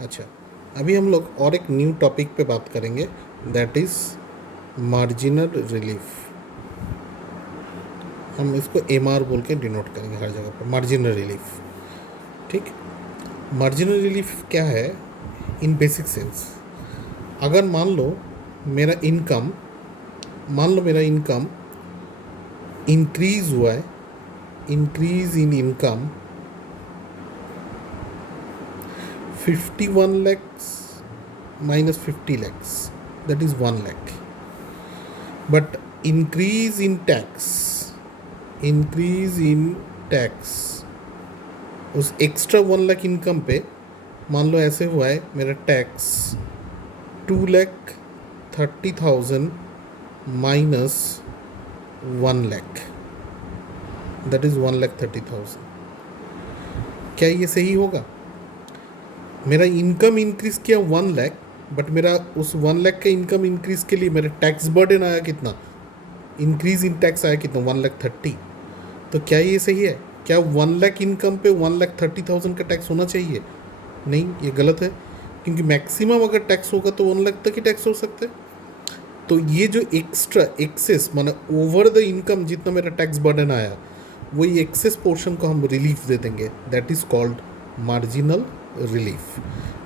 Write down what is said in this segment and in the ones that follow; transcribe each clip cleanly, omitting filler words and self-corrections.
अच्छा, अभी हम लोग और एक न्यू टॉपिक पे बात करेंगे, दैट इज़ मार्जिनल रिलीफ। हम इसको एमआर बोल के डिनोट करेंगे हर जगह पर, मार्जिनल रिलीफ। ठीक, मार्जिनल रिलीफ क्या है इन बेसिक सेंस? अगर मान लो मेरा इनकम इंक्रीज हुआ है, increase in income 51 lakhs minus 50 lakhs, that is 1 lakh. But increase in tax उस एक्स्ट्रा 1 लाख इनकम पे मान लो ऐसे हुआ है, मेरा tax 2,30,000 minus 1 lakh, that is 1,30,000। क्या ये सही होगा? मेरा इनकम इंक्रीज किया 1 लाख, बट मेरा उस 1 लाख का इनकम इंक्रीज के लिए मेरा टैक्स बर्डन आया कितना? इंक्रीज इन टैक्स आया कितना? 1,30,000। तो क्या ये सही है? क्या 1 लाख इनकम पे 1,30,000 का टैक्स होना चाहिए? नहीं, ये गलत है, क्योंकि मैक्सिमम अगर टैक्स होगा तो 1 लाख तक ही टैक्स हो सकता है। तो ये जो एक्स्ट्रा एक्सेस माना ओवर द इनकम जितना मेरा टैक्स बर्डन आया, वही एक्सेस पोर्शन को हम रिलीफ दे देंगे, that is called marginal relief.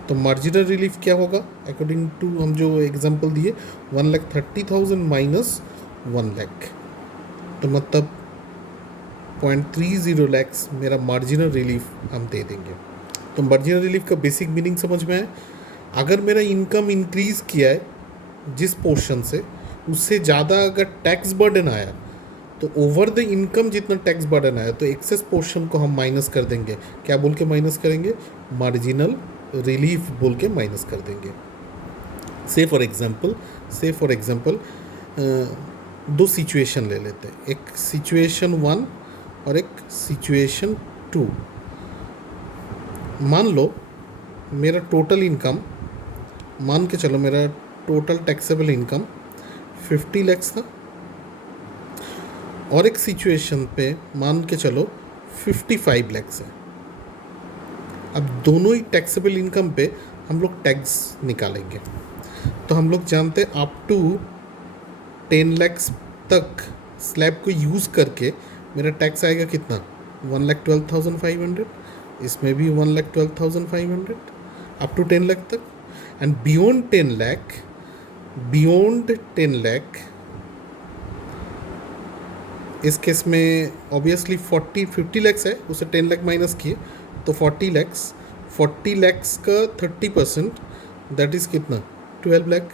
तो मार्जिनल रिलीफ क्या होगा अकॉर्डिंग टू हम जो एग्जांपल दिए, 1,30,000 माइनस 1 लाख, तो मतलब 0.30 लैक्स मेरा मार्जिनल रिलीफ हम दे देंगे। तो मार्जिनल रिलीफ का बेसिक मीनिंग समझ में आए? अगर मेरा इनकम इंक्रीज़ किया है जिस पोर्शन से, उससे ज़्यादा अगर टैक्स बर्डन आया, तो ओवर द इनकम जितना टैक्स बर्डन आया, तो एक्सेस पोर्शन को हम माइनस कर देंगे। क्या बोल के माइनस करेंगे? मार्जिनल रिलीफ बोल के माइनस कर देंगे। से फॉर एग्जांपल दो सिचुएशन ले लेते हैं, एक सिचुएशन 1 और एक सिचुएशन 2। मान लो मेरा टोटल इनकम, मान के चलो मेरा टोटल टैक्सेबल इनकम 50 लैक्स था, और एक सिचुएशन पे मान के चलो 55 लैक्स है। अब दोनों ही टैक्सेबल इनकम पे हम लोग टैक्स निकालेंगे। तो हम लोग जानते हैं अप टू 10 लैक्स तक स्लैब को यूज़ करके मेरा टैक्स आएगा कितना? 1,12,500। इसमें भी 1,12,500 अप टू 10 लाख तक। एंड बियॉन्ड 10 लाख इस केस में ऑब्वियसली 50 लैक्स है, उसे 10 लाख माइनस किए तो 40 लैक्स का 30%, दैट इज़ कितना? 12 लाख।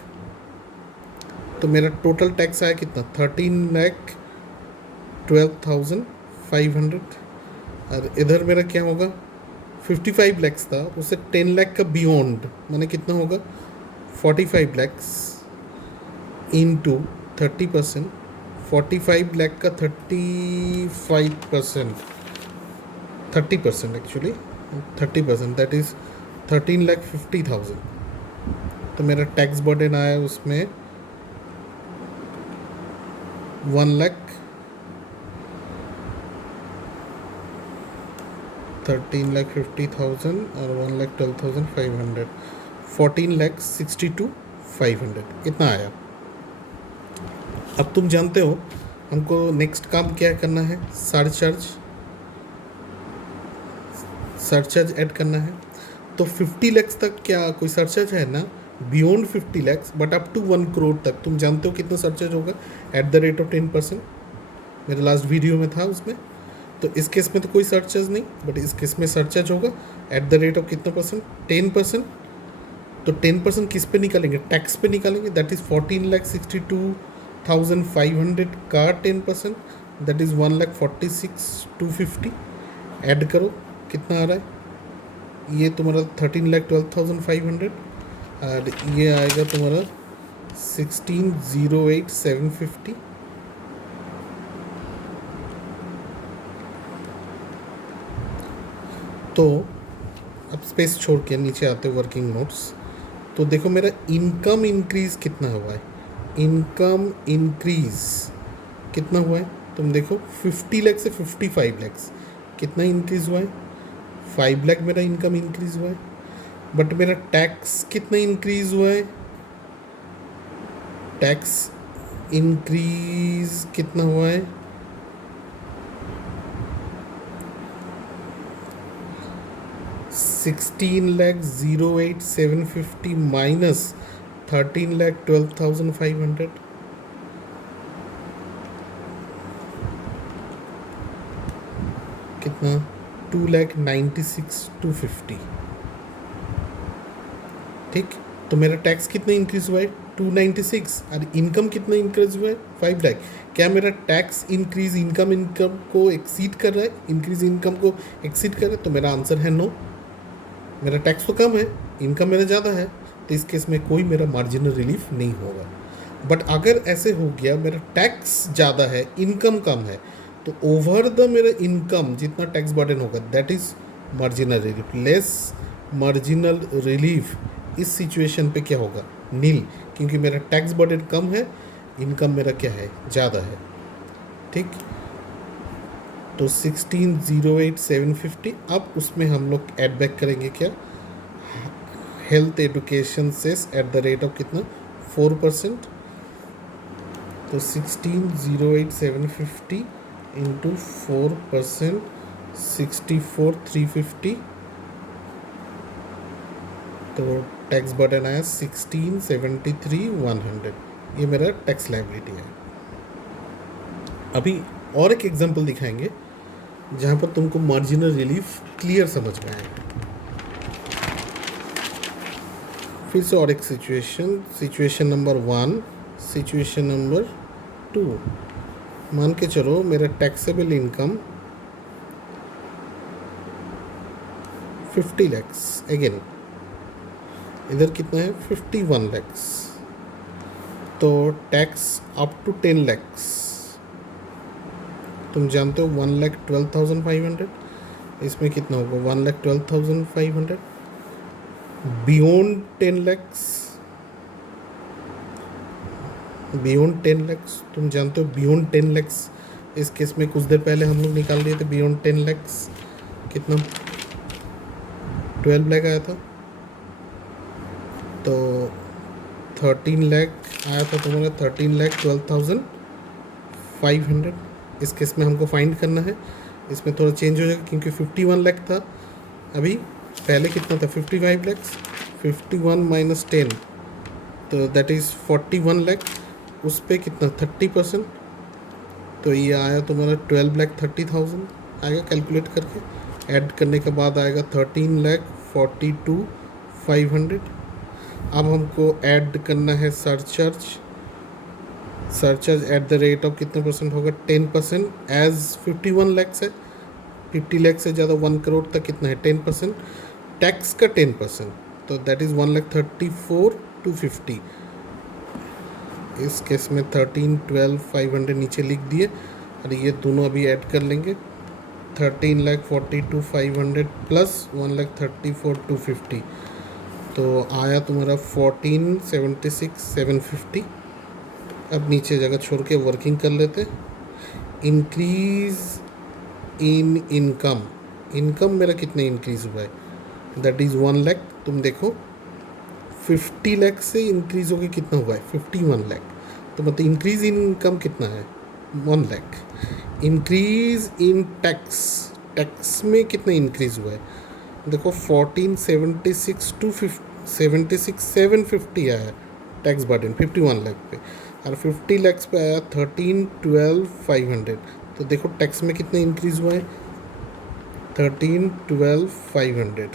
तो मेरा टोटल टैक्स आया कितना? 13,12,500। और इधर मेरा क्या होगा? 55 लैक्स था, उसे 10 लाख का बियॉन्ड माने कितना होगा? 45 लैक्स इंटू 30%। 45 लाख का 30% एक्चुअली 30%, दैट इज़ 13,50,000। तो मेरा टैक्स बर्डन आया उसमें 13,50,000 और 1,12,500, 14,62,500 इतना आया। अब तुम जानते हो हमको नेक्स्ट काम क्या करना है? सरचार्ज ऐड करना है। तो 50 लैक्स तक क्या कोई सरचार्ज है ना? Beyond 50 lakhs but up to 1 crore तक तुम जानते हो कितना सरचार्ज होगा? At the rate of 10%। मेरे लास्ट वीडियो में था उसमें। तो इस केस में तो कोई सरचार्ज नहीं, बट इस केस में सरचार्ज होगा एट द रेट ऑफ कितना परसेंट? 10%। तो 10% किस पे निकालेंगे? टैक्स पे निकालेंगे, दैट इज़ 14,62,500 का 10%, दैट इज़ 1,46,250। ऐड करो कितना आ रहा है? ये तुम्हारा 13,12,500 और ये आएगा तुम्हारा 16,08,750। तो अब स्पेस छोड़ के नीचे आते वर्किंग नोट्स। तो देखो मेरा इनकम इंक्रीज़ कितना हुआ है? इनकम इंक्रीज़ कितना हुआ है? तुम देखो 50 लाख से 55 लैक्स कितना इंक्रीज़ हुआ है? 5 लाख मेरा इनकम इंक्रीज़ हुआ है। बट मेरा टैक्स कितना इंक्रीज हुआ है, टैक्स इंक्रीज कितना हुआ है, 16,08,750 माइनस 13,12,500, कितना 2,96,250। ठीक, तो मेरा टैक्स कितना इंक्रीज हुआ है 296, और इनकम कितना इंक्रीज हुआ है 5 लाख। क्या मेरा टैक्स इंक्रीज इनकम को एक्सीड कर रहा है, इंक्रीज इनकम को एक्सीड कर रहा है? तो मेरा आंसर है नो। मेरा टैक्स तो कम है, इनकम मेरा ज़्यादा है, तो इस केस में कोई मेरा मार्जिनल रिलीफ नहीं होगा। बट अगर ऐसे हो गया मेरा टैक्स ज़्यादा है इनकम कम है, तो ओवर द मेरा इनकम जितना टैक्स बर्डन होगा that is marginal relief. Less marginal relief इस सिचुएशन पे क्या होगा, नील, क्योंकि मेरा टैक्स बर्डन कम है, इनकम मेरा क्या है, ज़्यादा है। ठीक, तो 16,08,750। अब उसमें हम लोग ऐड बैक करेंगे क्या, health education cess at the rate of कितना 4%। तो 16,08,750 इंटू 4%, 64,350। तो टैक्स बर्डन आया 16,73,100। ये मेरा टैक्स लायबिलिटी है। अभी और एक एग्जांपल दिखाएंगे जहाँ पर तुमको मार्जिनल रिलीफ क्लियर समझ में आएगा। फिर से और एक सिचुएशन नंबर 1, सिचुएशन नंबर 2। मान के चलो मेरा टैक्सेबल इनकम 50 लैक्स, अगेन इधर कितना है 51 लैक्स। तो टैक्स अप टू 10 लैक्स, तुम जानते हो 1,12,500, इसमें कितना होगा 1,12,500। बियॉन्ड 10 लैक्स, बियॉन्ड 10 लैक्स तुम जानते हो बियॉन्ड 10 लैक्स, इस केस में कुछ देर पहले हम लोग निकाल लिए थे बियॉन्ड 10 लैक्स, कितना 12 लाख आया था। तो 13 लाख आया था तुम्हारा, 13,12,500। इस केस में हमको फाइंड करना है, इसमें थोड़ा चेंज हो जाएगा क्योंकि 51 लाख था अभी, पहले कितना था 55 लैक्स, 51 माइनस 10 तो दैट इज़ 41 लाख, उस पर कितना 30%, तो ये आया तुम्हारा 12,30,000 आएगा कैलकुलेट करके। ऐड करने के बाद आएगा 13,42,500। अब हमको ऐड करना है surcharge at the rate of कितने परसेंट होगा 10%, एज 51 लैक्स है, 50 लैक्स से ज़्यादा 1 करोड़ तक कितना है 10%, टैक्स का 10%, तो दैट इज़ 1,34,250। इस केस में 13,12,500 नीचे लिख दिए, और ये दोनों अभी ऐड कर लेंगे, 13,42,500 प्लस 1,34,250, तो आया तुम्हारा 14,76,750। अब नीचे जगह छोड़ के वर्किंग कर लेते। इंक्रीज इन इनकम मेरा कितना इंक्रीज़ हुआ है, दैट इज़ 1 लाख। तुम देखो 50 लाख से इंक्रीज़ होकर कितना हुआ है 51 लाख, तो मतलब इंक्रीज़ इन इनकम कितना है 1 लाख। इंक्रीज़ इन टैक्स में कितना इंक्रीज़ हुआ है, देखो 14,76,750 आया टैक्स बर्डन 51 लाख पे, और 50 लैक्स पे आया 13,12,500। तो देखो टैक्स में कितना इंक्रीज़ हुआ है 13,12,500,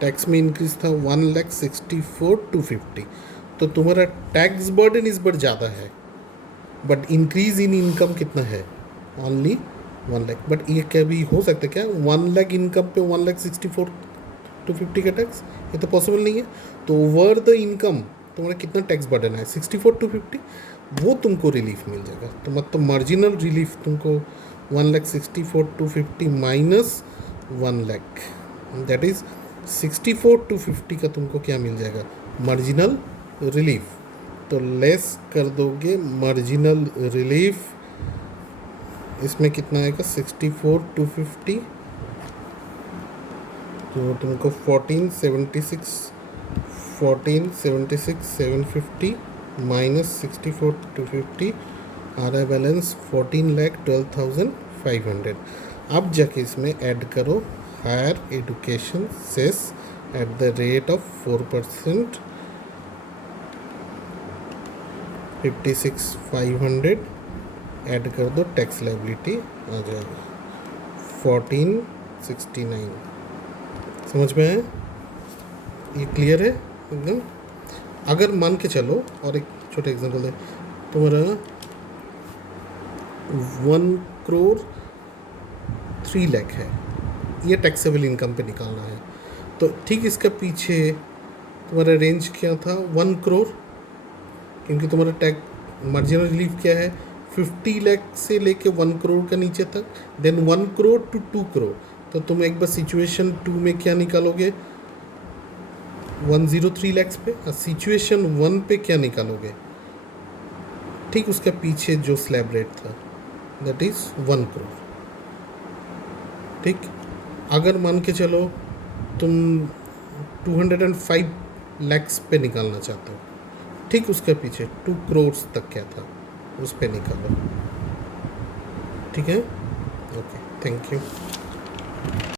टैक्स में इंक्रीज था 1,64,250। तो तुम्हारा टैक्स बर्डन इस बार ज़्यादा है, बट इंक्रीज इन इनकम कितना है ओनली 1 लाख। बट ये कभी हो सकता है क्या 1 लाख इनकम पे 1,64,250 का टैक्स, ये तो पॉसिबल नहीं है। तो ओवर द इनकम तुम्हारा कितना टैक्स बर्डन है 64,250, वो तुमको रिलीफ मिल जाएगा। तो मतलब मार्जिनल रिलीफ तुमको 1,64,250 माइनस 1 लाख, दैट इज़ 64,250 का तुमको क्या मिल जाएगा मार्जिनल रिलीफ। तो लेस कर दोगे मार्जिनल रिलीफ, इसमें कितना आएगा 64,250 तो तुमको 1476 750 माइनस 64 250 आ रहा है बैलेंस 14,12,500। अब जाके इसमें ऐड करो higher education cess at the rate of 4%, 56,500 add कर दो, टैक्स लाइबिलिटी आ जाएगी 1469। समझ में आया? ये क्लियर है एकदम? अगर मान के चलो, और एक छोटा एग्जांपल दे, तुम्हारा 1,03,00,000 है, ये टैक्सेबल इनकम पे निकालना है, तो ठीक इसका पीछे तुम्हारा रेंज क्या था? 1 करोड़, क्योंकि तुम्हारा टैक्स मार्जिनल रिलीफ क्या है? 50 लाख से लेके 1 करोड़ का नीचे तक, देन 1 करोड़ टू 2 करोड़। तो तुम एक बार सिचुएशन 2 में क्या निकालोगे? 103 लाख पे। और सिचुएशन 1 पे क्या निकालोगे? ठीक उसका पीछे जो स्लैब रेट था, दैट इज़ 1 करोड़। ठीक, अगर मान के चलो तुम 205 लाख पे निकालना चाहते हो, ठीक उसके पीछे 2 करोड़ तक क्या था, उस पे निकालो। ठीक है, ओके, थैंक यू।